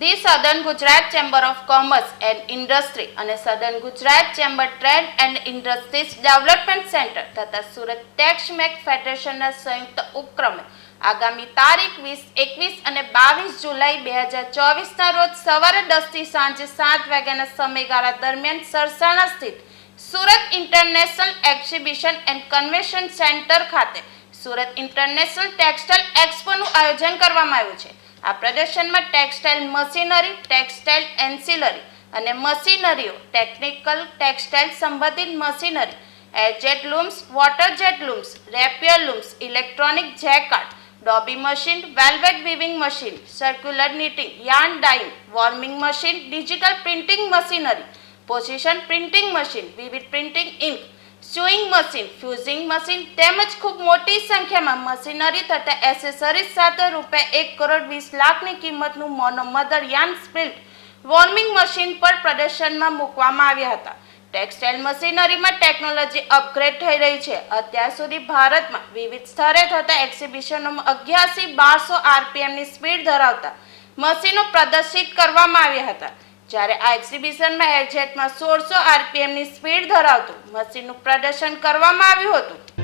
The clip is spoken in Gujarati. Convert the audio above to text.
The southern Gujarat chamber of commerce and industry અને southern Gujarat chamber trade and industries development centre તથા સુરત ટેક્સમેક ફેડરેશનના સંયુક્ત ઉપક્રમે આગામી તારીખ 20, 21 અને 22 જુલાઈ 2024ના રોજ સવારે 10 થી સાંજે 7 વાગ્યાના સમયગાળા દરમિયાન સરસાણા સ્થિત Surat international exhibition and convention centre ખાતે સુરત ઇન્ટરનેશનલ ટેક્સટાઇલ એક્સપોનું આયોજન કરવામાં આવ્યું છે। આ પ્રદર્શનમાં ટેક્સટાઇલ મશીનરી, ટેક્સટાઇલ એન્સિલરી અને મશીનરીઓ, ટેકનિકલ ટેક્સટાઇલ સંબંધિત machinery, air jet looms, water jet looms, rapier looms, electronic jacquard, dobby machine, velvet weaving machine, circular knitting, yarn dyeing, warming machine, digital printing machinery, position printing machine, વિવિધ printing ink, sewing machine, fusing machine તેમજ ખૂબ મોટી સંખ્યામાં મશીનરી તથા એસેસરીઝ સાથે ₹1,20,00,000ની કિંમતનું mono mother yarn split warming machine પર પ્રદર્શનમાં મૂકવામાં આવ્યા હતા। ટેક્સટાઇલ મશીનરીમાં ટેકનોલોજી અપગ્રેડ થઈ રહી છે। અત્યાર સુધી ભારતમાં વિવિધ સ્તરે થતા એક્ઝિબિશનોમાં 81-1200 RPMની સ્પીડ ધરાવતા મશીનો પ્રદર્શિત કરવામાં આવ્યા હતા, જ્યારે આ એક્ઝિબિશનમાં એરજેટમાં 1600 RPMની સ્પીડ ધરાવતું મશીનનું પ્રદર્શન કરવામાં આવ્યું હતું।